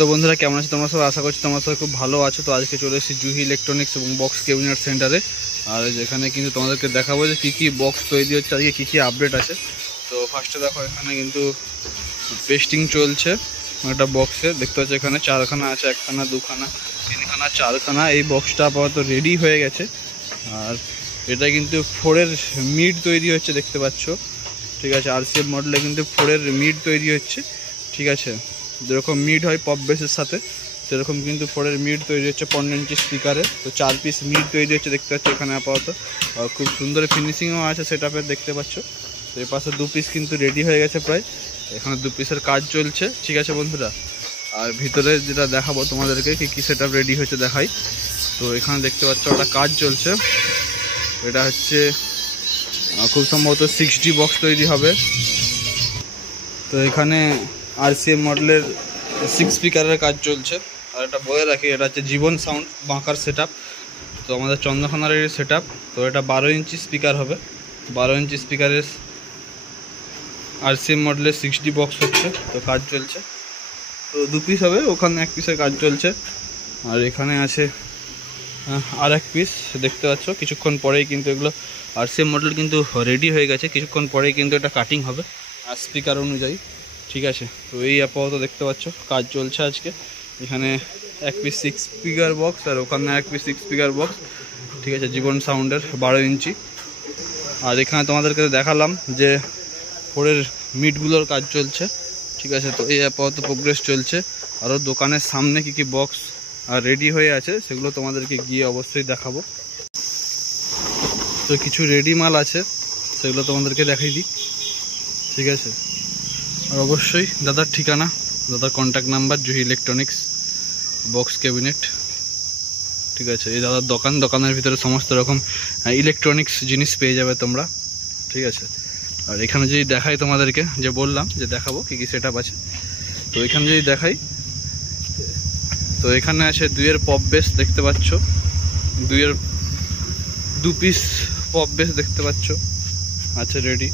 তো বন্ধুরা কেমন আছো তোমরা সব? আশা করছি তোমরা সবাই খুব ভালো আছো। তো আজকে চলে এসেছি জুহি ইলেকট্রনিক্স এবং বক্স ক্যাবিনেট সেন্টারে। আর যেখানে কিন্তু তোমাদেরকে দেখাবো যে কী কী বক্স তৈরি হচ্ছে, আজকে কী কী আপডেট আছে। তো ফার্স্টে দেখো এখানে কিন্তু পেস্টিং চলছে একটা বক্সে। দেখতে পাচ্ছ এখানে চারখানা আছে, একখানা, দুখানা, তিনখানা, চারখানা। এই বক্সটা আপাতত রেডি হয়ে গেছে। আর এটা কিন্তু 4-এর মিড তৈরি হচ্ছে, দেখতে পাচ্ছ। ঠিক আছে, RCM মডেলে কিন্তু 4-এর মিড তৈরি হচ্ছে। ঠিক আছে, যেরকম মিড হয় পপ বেসের সাথে, সেরকম কিন্তু 4-এর মিড তৈরি হচ্ছে 15 ইঞ্চি স্পিকারে। তো 4 পিস মিড তৈরি হচ্ছে, দেখতে পাচ্ছ এখানে আপাতত। খুব সুন্দর ফিনিশিংও আছে সেটআপের, দেখতে পাচ্ছ। তো এই পাশে 2 পিস কিন্তু রেডি হয়ে গেছে প্রায়, এখানে 2 পিসের কাজ চলছে। ঠিক আছে বন্ধুরা, আর ভিতরে যেটা দেখাবো তোমাদেরকে কী কী সেটআপ রেডি হয়েছে দেখাই। তো এখানে দেখতে পাচ্ছ একটা কাজ চলছে, এটা হচ্ছে খুব সম্ভবত 6D বক্স তৈরি হবে। তো এখানে RCM মডেলের 6 স্পিকারের কাজ চলছে। আর এটা বলে রাখি, এটা হচ্ছে জীবন সাউন্ড বাঁকার সেটআপ। তো আমাদের চন্দ্রখানার এই সেটআপ। তো এটা 12 ইঞ্চি স্পিকার হবে, 12 ইঞ্চি স্পিকারের RCM মডেলের 6D বক্স হচ্ছে। তো কাজ চলছে, তো 2 পিস হবে, ওখানে 1 পিসের কাজ চলছে। আর এখানে আছে আর 1 পিস, দেখতে পাচ্ছ। কিছুক্ষণ পরেই কিন্তু এগুলো RCM মডেল কিন্তু রেডি হয়ে গেছে, কিছুক্ষণ পরেই কিন্তু এটা কাটিং হবে আর স্পিকার অনুযায়ী। ঠিক আছে, তো এই আপাতত দেখতে পাচ্ছ কাজ চলছে আজকে। এখানে 1 পিস 6 স্পিকার বক্স, আর ওখানে 1 পিস 6 স্পিকার বক্স। ঠিক আছে, জীবন সাউন্ডের 12 ইঞ্চি। আর এখানে তোমাদেরকে দেখালাম যে 4-এর মিটগুলোর কাজ চলছে। ঠিক আছে, তো এই আপাতত প্রোগ্রেস চলছে। আরও দোকানের সামনে কী কী বক্স আর রেডি হয়ে আছে সেগুলো তোমাদেরকে গিয়ে অবশ্যই দেখাবো। তো কিছু রেডি মাল আছে, সেগুলো তোমাদেরকে দেখাই দিই। ঠিক আছে, আর অবশ্যই দাদার ঠিকানা, দাদার contact number, Juhi electronics box cabinet. ঠিক আছে, এই দাদার দোকান, দোকানের ভিতরে সমস্ত রকম ইলেকট্রনিক্স জিনিস পেয়ে যাবে তোমরা। ঠিক আছে, আর এখানে যদি দেখাই তোমাদেরকে, যে বললাম যে দেখাবো কী কী সেটআপ আছে। তো এখানে যদি দেখাই, তো এখানে আছে 2-এর পপ বেস, দেখতে পাচ্ছ। 2-এর 2 পিস পপ বেস দেখতে পাচ্ছ আছে রেডি।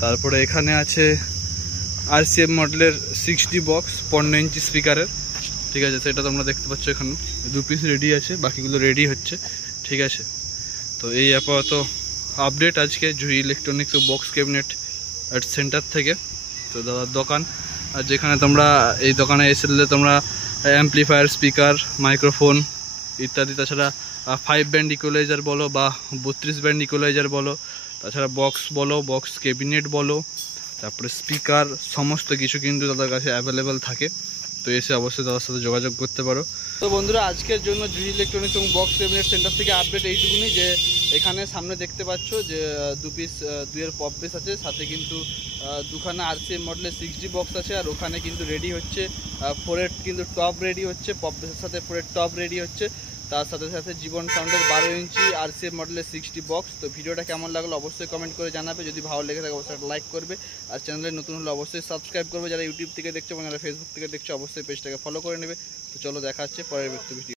তারপরে এখানে আছে RCM মডেলের 6D বক্স 15 ইঞ্চি স্পিকারের। ঠিক আছে, সেটা তোমরা দেখতে পাচ্ছ এখানে 2 পিস রেডি আছে, বাকিগুলো রেডি হচ্ছে। ঠিক আছে, তো এই আপাতত আপডেট আজকে জুহি ইলেকট্রনিক্স ও বক্স ক্যাবিনেট সেন্টার থেকে। তো দাদার দোকান, আর যেখানে তোমরা এই দোকানে এসে তোমরা অ্যাম্পলিফায়ার, স্পিকার, মাইক্রোফোন ইত্যাদি, তাছাড়া 5 ব্যান্ড ইকুয়ালাইজার বলো বা 32 ব্যান্ড ইকুয়ালাইজার বলো, তাছাড়া বক্স বলো, বক্স ক্যাবিনেট বলো, তারপরে স্পিকার, সমস্ত কিছু কিন্তু তাদের কাছে অ্যাভেলেবেল থাকে। তো এসে অবশ্যই তাদের সাথে যোগাযোগ করতে পারো। তো বন্ধুরা, আজকের জন্য জুহি ইলেকট্রনিক্স এবং বক্স ক্যাবিনেট সেন্টার থেকে আপডেট এইটুকুনি, যে এখানে সামনে দেখতে পাচ্ছ যে 2 পিস 2-এর পপ বেস আছে, সাথে কিন্তু 2খানা RCM মডেলের 6D বক্স আছে। আর ওখানে কিন্তু রেডি হচ্ছে 4-এর কিন্তু টপ রেডি হচ্ছে, পপ বেসের সাথে 4-এর টপ রেডি হচ্ছে। তার সাথে সাথে জীবন সাউন্ডের 12 ইঞ্চি RCM মডেলের 6D বক্স। তো ভিডিওটা কেমন লাগলো অবশ্যই কমেন্ট করে জানাবে। যদি ভালো লেগে থাকে অবশ্যই লাইক করবে, আর চ্যানেলে নতুন হলে অবশ্যই সাবস্ক্রাইব করবে। যারা ইউটিউব থেকে দেখছো এবং যারা ফেসবুক থেকে দেখছো অবশ্যই পেজটাকে ফলো করে নেবে। তো চলো দেখা হচ্ছে পরের ভিডিও।